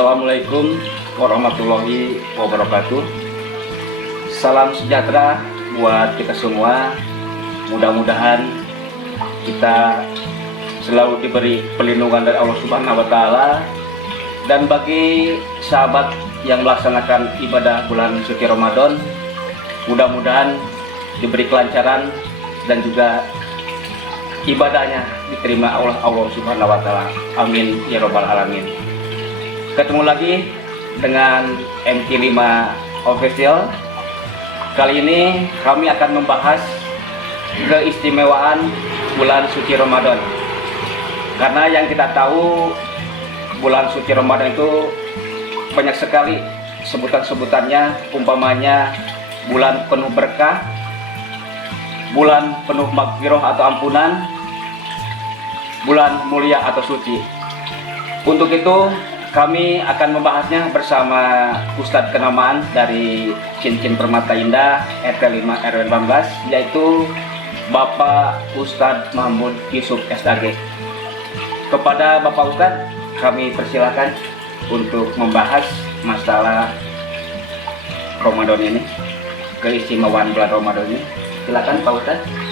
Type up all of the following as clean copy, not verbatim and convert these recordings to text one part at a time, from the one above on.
Assalamualaikum warahmatullahi wabarakatuh. Salam sejahtera buat kita semua. Mudah-mudahan kita selalu diberi perlindungan dari Allah Subhanahu wa Ta'ala. Dan bagi sahabat yang melaksanakan ibadah bulan suci Ramadan, mudah-mudahan diberi kelancaran dan juga ibadahnya diterima oleh Allah Subhanahu wa Ta'ala. Amin ya rabbal alamin. Ketemu lagi dengan MK5 Official. Kali ini kami akan membahas keistimewaan bulan suci Ramadan. Karena yang kita tahu, bulan suci Ramadan itu banyak sekali sebutan-sebutannya, umpamanya bulan penuh berkah, bulan penuh magfirah atau ampunan, bulan mulia atau suci. Untuk itu kami akan membahasnya bersama Ustadz Kenamaan dari Cincin Permata Indah RT 5 RW 18, yaitu Bapak Ustadz Mahmud Yusuf SAG. Kepada Bapak Ustadz kami persilakan untuk membahas masalah Ramadan ini, keistimewaan bulan Ramadan ini. Silakan Pak Ustadz.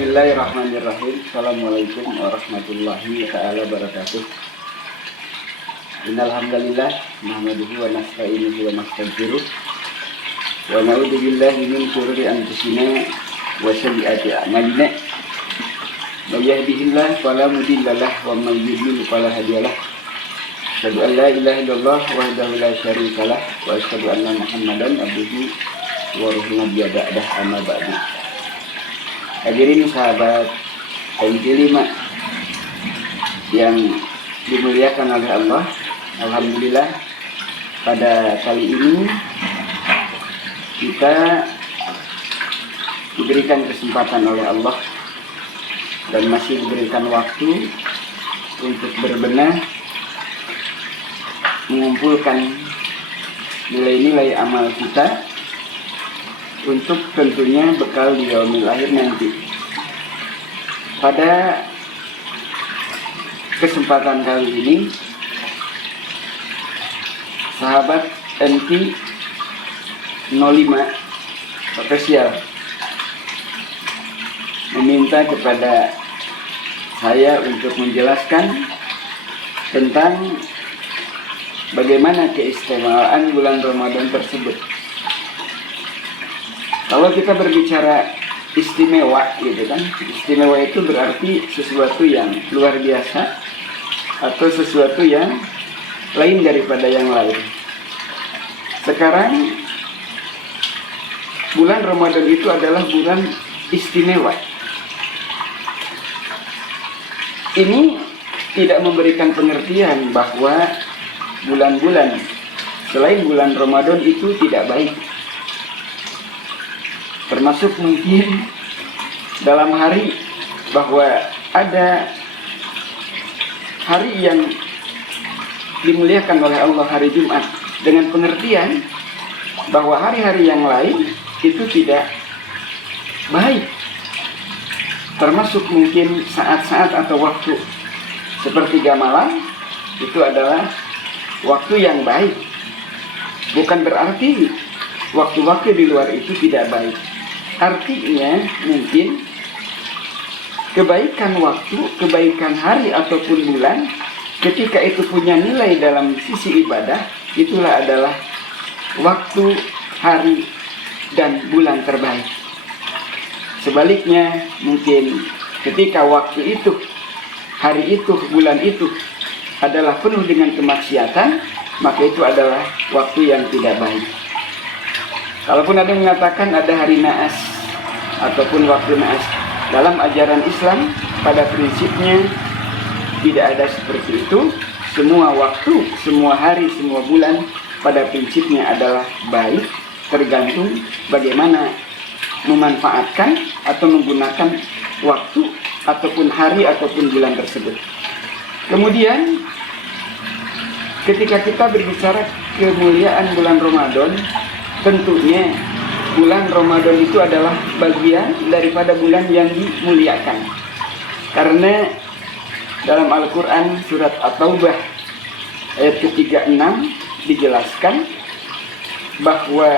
Bismillahirrahmanirrahim. Assalamualaikum warahmatullahi wabarakatuh. Innal hamdalillah nahmaduhu wa nasta'inuhu wa nastaghfiruh wa na'udzu billahi min shururi anfusina wa sayyiati a'malina. May yahdihillahu fala mudilla lahu wa may yudlil fala hadiya lahu. Asyhadu an la ilaha illallah wahdahu la syarika lahu wa asyhadu anna Muhammadan abduhu wa rasuluhu ba'da amma ba'du. Hadirin sahabat MK5 yang dimuliakan oleh Allah, alhamdulillah pada kali ini kita diberikan kesempatan oleh Allah dan masih diberikan waktu untuk berbenah mengumpulkan nilai-nilai amal kita untuk tentunya bekal di yaumil akhir nanti. Pada kesempatan kali ini, sahabat MK 05 Official meminta kepada saya untuk menjelaskan tentang bagaimana keistimewaan bulan Ramadan tersebut. Kalau kita berbicara istimewa gitu kan, istimewa itu berarti sesuatu yang luar biasa atau sesuatu yang lain daripada yang lain. Sekarang bulan Ramadan itu adalah bulan istimewa. Ini tidak memberikan pengertian bahwa bulan-bulan selain bulan Ramadan itu tidak baik. Termasuk mungkin dalam hari bahwa ada hari yang dimuliakan oleh Allah, hari Jumat, dengan pengertian bahwa hari-hari yang lain itu tidak baik. Termasuk mungkin saat-saat atau waktu sepertiga malam itu adalah waktu yang baik. Bukan berarti waktu-waktu di luar itu tidak baik. Artinya mungkin kebaikan waktu, kebaikan hari ataupun bulan, ketika itu punya nilai dalam sisi ibadah, itulah adalah waktu, hari, dan bulan terbaik. Sebaliknya mungkin ketika waktu itu, hari itu, bulan itu adalah penuh dengan kemaksiatan, maka itu adalah waktu yang tidak baik. Kalaupun ada yang mengatakan ada hari naas ataupun waktu naas, dalam ajaran Islam pada prinsipnya tidak ada seperti itu. Semua waktu, semua hari, semua bulan pada prinsipnya adalah baik, tergantung bagaimana memanfaatkan atau menggunakan waktu ataupun hari ataupun bulan tersebut. Kemudian ketika kita berbicara kemuliaan bulan Ramadan, tentunya bulan Ramadan itu adalah bagian daripada bulan yang dimuliakan. Karena dalam Al-Quran surat At-Taubah ayat ke-36 dijelaskan bahwa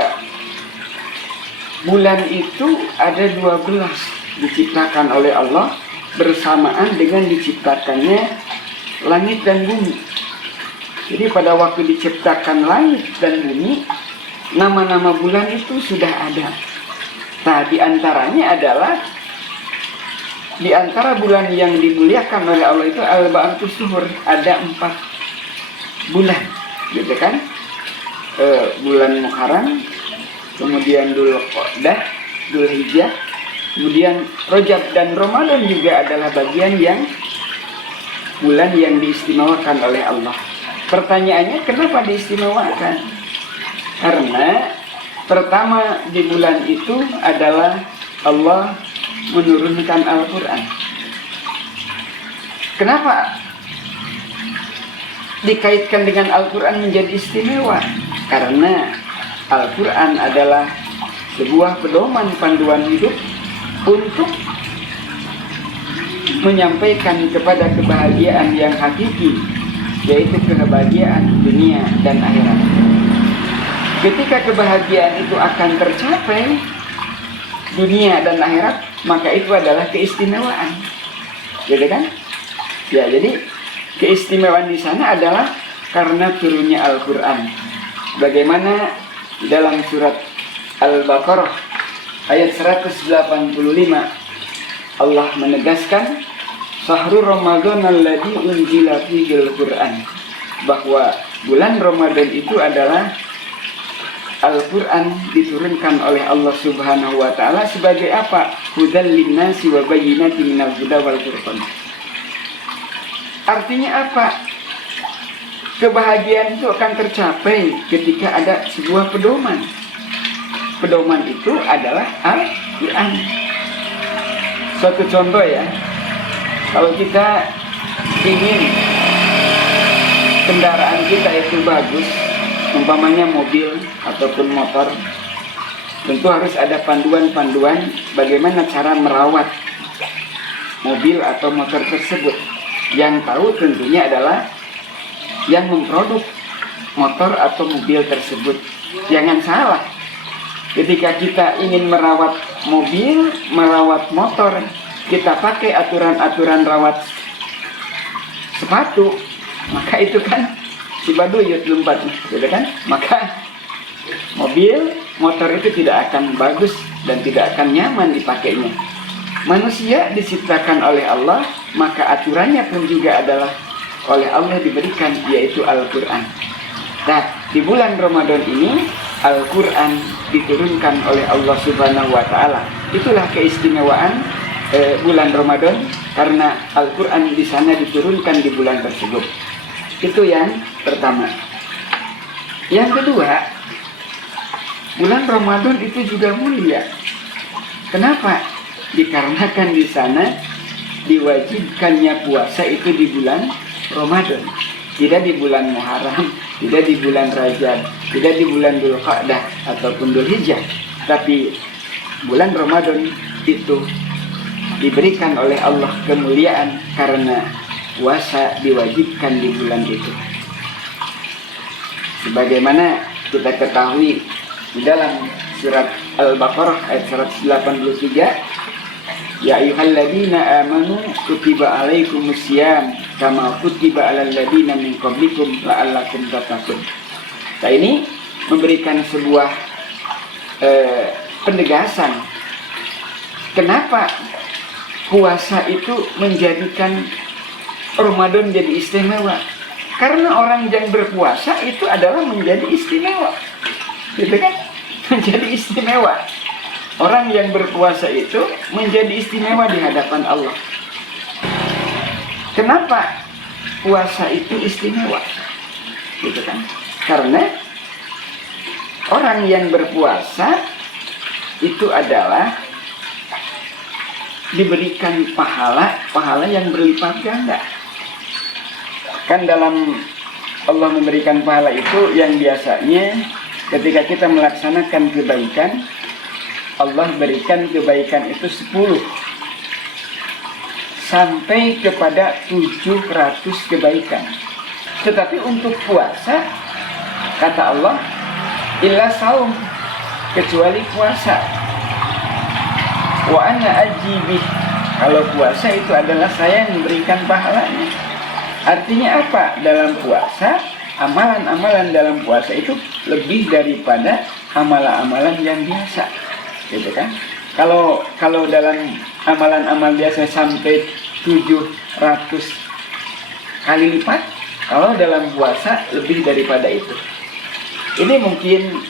bulan itu ada 12 diciptakan oleh Allah bersamaan dengan diciptakannya langit dan bumi. Jadi pada waktu diciptakan langit dan bumi, nama-nama bulan itu sudah ada. Nah, diantaranya adalah di antara bulan yang dimuliakan oleh Allah itu Al-Ba'atus Suhur, ada 4 bulan, gitu kan? Bulan Muharram, kemudian Dzulqa'dah, Dzulhijjah, kemudian Rajab dan Ramadan juga adalah bagian yang bulan yang diistimewakan oleh Allah. Pertanyaannya, kenapa diistimewakan? Karena pertama di bulan itu adalah Allah menurunkan Al-Quran. Kenapa dikaitkan dengan Al-Quran menjadi istimewa? Karena Al-Quran adalah sebuah pedoman panduan hidup untuk menyampaikan kepada kebahagiaan yang hakiki, yaitu kebahagiaan dunia dan akhirat. Ketika kebahagiaan itu akan tercapai dunia dan akhirat, maka itu adalah keistimewaan, gitu kan? Ya, jadi keistimewaan di sana adalah karena turunnya Al-Quran. Bagaimana dalam surat Al-Baqarah ayat 185 Allah menegaskan Syahrul Ramadan alladzi unzila fihil Qur'an, bahwa bulan Ramadan itu adalah Al-Quran diturunkan oleh Allah Subhanahu wa Ta'ala sebagai apa? Hudal linnasi wa bayyinatin minal huda wal furqan. Artinya apa? Kebahagiaan itu akan tercapai ketika ada sebuah pedoman. Pedoman itu adalah Al-Quran. Suatu contoh ya, kalau kita ingin kendaraan kita itu bagus, umpamanya mobil ataupun motor, tentu harus ada panduan-panduan bagaimana cara merawat mobil atau motor tersebut. Yang tahu tentunya adalah yang memproduk motor atau mobil tersebut. Jangan salah, ketika kita ingin merawat mobil, merawat motor, kita pakai aturan-aturan rawat sepatu, maka itu kan si baduyut lompatnya, gitu kan? Maka mobil, motor itu tidak akan bagus dan tidak akan nyaman dipakainya. Manusia diciptakan oleh Allah, maka aturannya pun juga adalah oleh Allah diberikan, yaitu Al-Quran. Nah, di bulan Ramadan ini Al-Quran diturunkan oleh Allah Subhanahu wa Ta'ala. Itulah keistimewaan bulan Ramadan, karena Al-Quran di sana diturunkan di bulan tersebut. Itu yang pertama. Yang kedua, bulan Ramadan itu juga mulia. Kenapa? Dikarenakan di sana diwajibkannya puasa itu di bulan Ramadan, tidak di bulan Muharram, tidak di bulan Rajab, tidak di bulan Dzulqa'dah ataupun Dzulhijjah, tapi bulan Ramadan itu diberikan oleh Allah kemuliaan karena puasa diwajibkan di bulan itu. Sebagaimana kita ketahui di dalam surat Al-Baqarah ayat 183, Ya ayyuhalladzina amanu kutiba alaikumusiyam kama kutiba alal ladzina min qablikum la'allakum tattaqun. Nah, ini memberikan sebuah penegasan kenapa puasa itu menjadikan Ramadan jadi istimewa. Karena orang yang berpuasa itu adalah menjadi istimewa, gitu kan? Menjadi istimewa. Orang yang berpuasa itu menjadi istimewa di hadapan Allah. Kenapa puasa itu istimewa? Gitu kan? Karena orang yang berpuasa itu adalah diberikan pahala yang berlipat ganda. Kan dalam Allah memberikan pahala itu yang biasanya ketika kita melaksanakan kebaikan, Allah berikan kebaikan itu 10 sampai kepada 700 kebaikan. Tetapi untuk puasa, kata Allah, illa saum, kecuali puasa. Wa ana ajibih, kalau puasa itu adalah saya yang memberikan pahalanya. Artinya apa? Dalam puasa, amalan-amalan dalam puasa itu lebih daripada amalan-amalan yang biasa, gitu kan? Kalau dalam amalan-amalan biasa sampai 700 kali lipat, kalau dalam puasa lebih daripada itu. Ini mungkin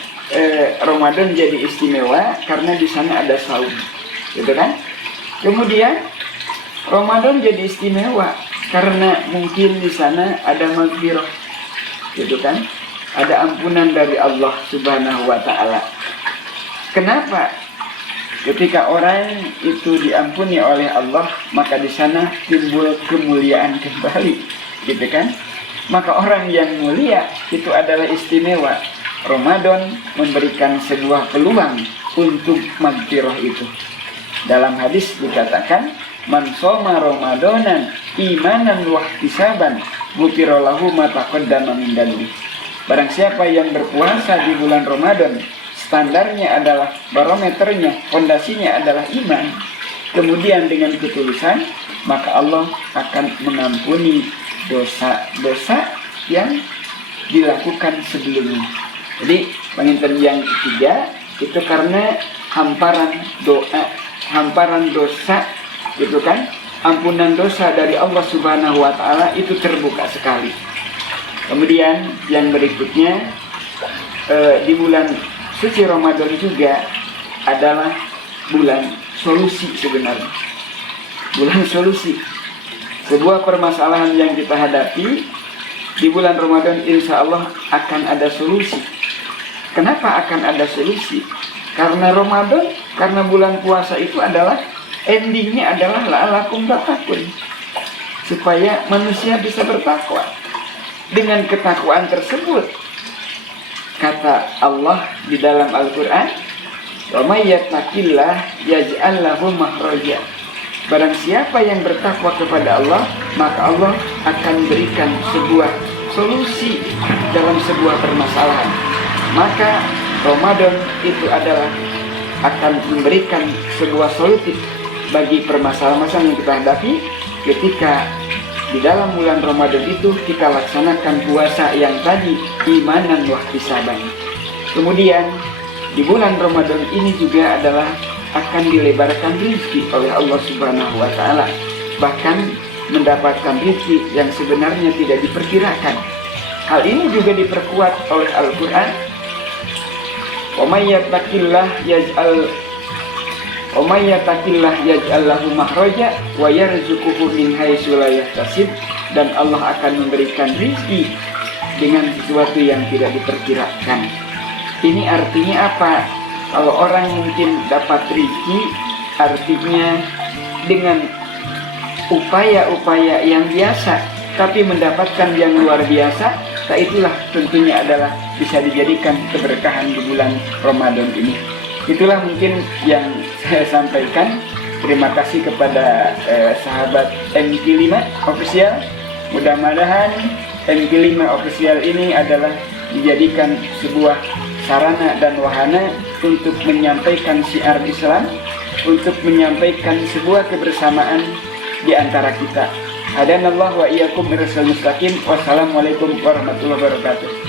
Ramadan jadi istimewa karena di sana ada saum, gitu kan? Kemudian Ramadan jadi istimewa karena mungkin di sana ada maghfirah, gitu kan? Ada ampunan dari Allah Subhanahu wa taala. Kenapa? Ketika orang itu diampuni oleh Allah, maka di sana timbul kemuliaan kembali, gitu kan? Maka orang yang mulia itu adalah istimewa. Ramadan memberikan sebuah peluang untuk maghfirah itu. Dalam hadis dikatakan, man shoma ramadanan imanan wa ihtisaban ghufira lahu ma taqaddama min dhanbi. Barang siapa yang berpuasa di bulan Ramadan, standarnya adalah, barometernya, fondasinya adalah iman, kemudian dengan ketulusan, maka Allah akan mengampuni dosa-dosa yang dilakukan sebelumnya. Jadi penginten yang ketiga itu karena hamparan doa, hamparan dosa, gitu kan? Ampunan dosa dari Allah Subhanahu wa taala itu terbuka sekali. Kemudian yang berikutnya, di bulan suci Ramadan juga adalah bulan solusi sebenarnya. Bulan solusi. Sebuah permasalahan yang kita hadapi di bulan Ramadan, insya Allah akan ada solusi. Kenapa akan ada solusi? Karena Ramadan, karena bulan puasa itu adalah endingnya adalah la'alakum tattaqun, supaya manusia bisa bertakwa. Dengan ketakwaan tersebut, kata Allah di dalam Al-Quran, wa may yattaqillah yaj'al lahu makhraja. Barang siapa yang bertakwa kepada Allah, maka Allah akan berikan sebuah solusi dalam sebuah permasalahan. Maka Ramadan itu adalah akan memberikan sebuah solusi bagi permasalahan yang kita hadapi ketika di dalam bulan Ramadan itu kita laksanakan puasa yang tadi, imanan wa ihtisaban. Kemudian di bulan Ramadan ini juga adalah akan dilebarkan rezeki oleh Allah Subhanahu wa taala, bahkan mendapatkan rezeki yang sebenarnya tidak diperkirakan. Hal ini juga diperkuat oleh Al-Qur'an. Wa may yattaqillah yaj'al lahu makhraja wa yarzuquhu min haitsu la yahtasib, dan Allah akan memberikan rezeki dengan sesuatu yang tidak diperkirakan. Ini artinya apa? Kalau orang mungkin dapat rezeki, artinya dengan upaya-upaya yang biasa, tapi mendapatkan yang luar biasa, itulah tentunya adalah bisa dijadikan keberkahan di bulan Ramadan ini. Itulah mungkin yang saya sampaikan. Terima kasih kepada sahabat MQ5 Official. Mudah-mudahan MQ5 Official ini adalah dijadikan sebuah sarana dan wahana untuk menyampaikan syiar Islam, untuk menyampaikan sebuah kebersamaan di antara kita. Hadanallahu wa iyyakum ila siratal mustaqim. Wassalamualaikum warahmatullahi wabarakatuh.